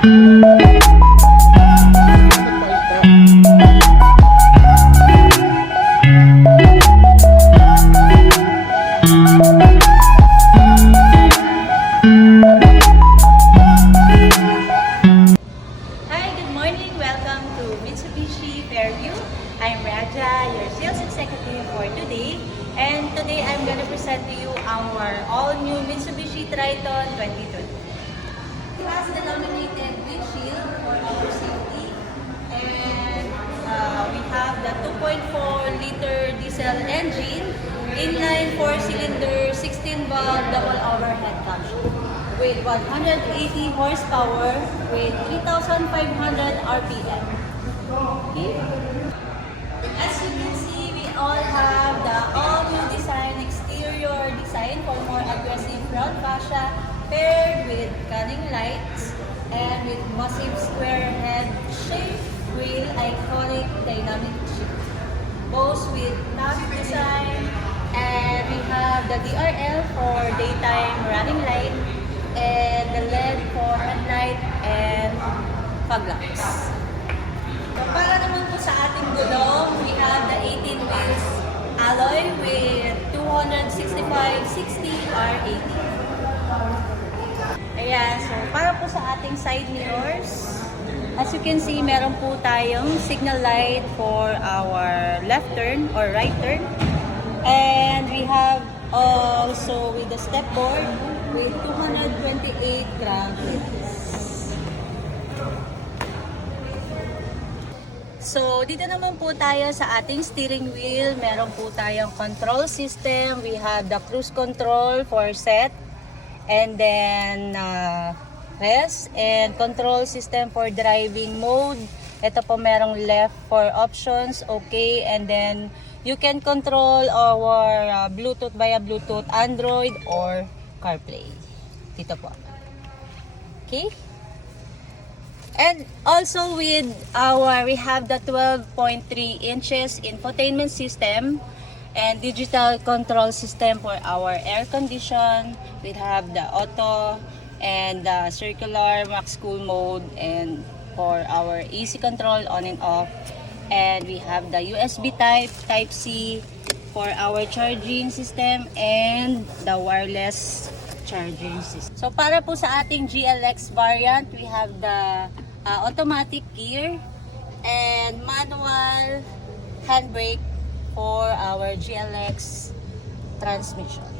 I'm Raja, your sales executive for today, and today I'm going to present to you our all-new Mitsubishi Triton 2020. It has the laminated windshield for our safety, and we have the 2.4-liter diesel engine, inline 4-cylinder, 16-valve double overhead capsule with 180 horsepower with 3,500 RPM. Okay. As you can see, we all have the all-new design exterior design for more aggressive front fascia paired with cunning lights and with massive square head shape grille iconic dynamic shift. Both with top design, and we have the DRL for daytime running light and the LED for headlight and fog lamps. Para naman po sa ating gulong, we have the 18 wheels alloy with 265/60 R80. Ayan, so para po sa ating side mirrors, as you can see, meron po tayong signal light for our left turn or right turn. And we have also with the step board with 228 ground clearance. So, dito naman po tayo sa ating steering wheel. Meron po tayong control system. We have the cruise control for set. And then, rest. And control system for driving mode. Ito po merong left for options. Okay. And then, you can control our Bluetooth via Bluetooth, Android, or CarPlay. Dito po. Okay. And also with we have the 12.3 inches infotainment system and digital control system for our air condition. We have the auto and the circular max cool mode, and for our AC control on and off. And we have the USB type C for our charging system and the wireless charging system. So para po sa ating GLX variant, we have the automatic gear and manual handbrake for our GLX transmission.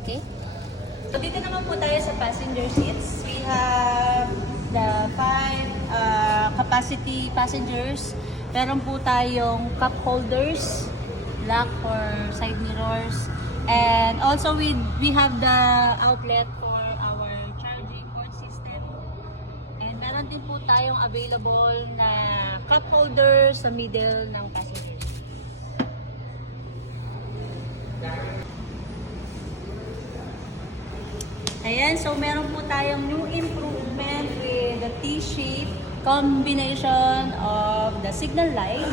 Okay? So dito naman po tayo sa passenger seats. We have the 5 capacity passengers. Meron po tayong cup holders, black for side mirrors, and also we have the outlet for our charging port system. And meron din po tayong available na cup holder sa middle ng passenger seat. Ayan, so meron po tayong new improvement with the T-shape combination of the signal light.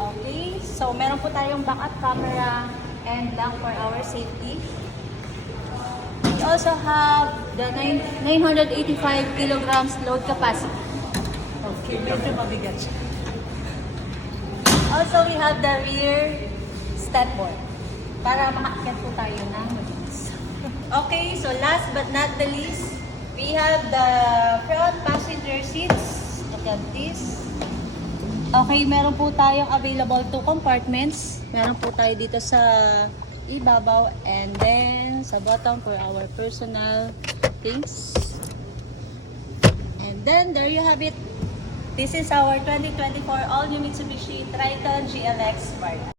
Okay, so meron po tayong backup camera and lang for our safety. We also have the 985 kilograms load capacity. Okay, medyo mabigat siya. Also, we have the rear step board para makaakyat po tayo ng mabilis. Okay, so last but not the least, we have the front passenger seats. Look at this. Okay, meron po tayong available 2 compartments. Meron po tayo dito sa ibabaw and then sa bottom for our personal things. And then there you have it. This is our 2024 all-new Mitsubishi Triton GLX variant.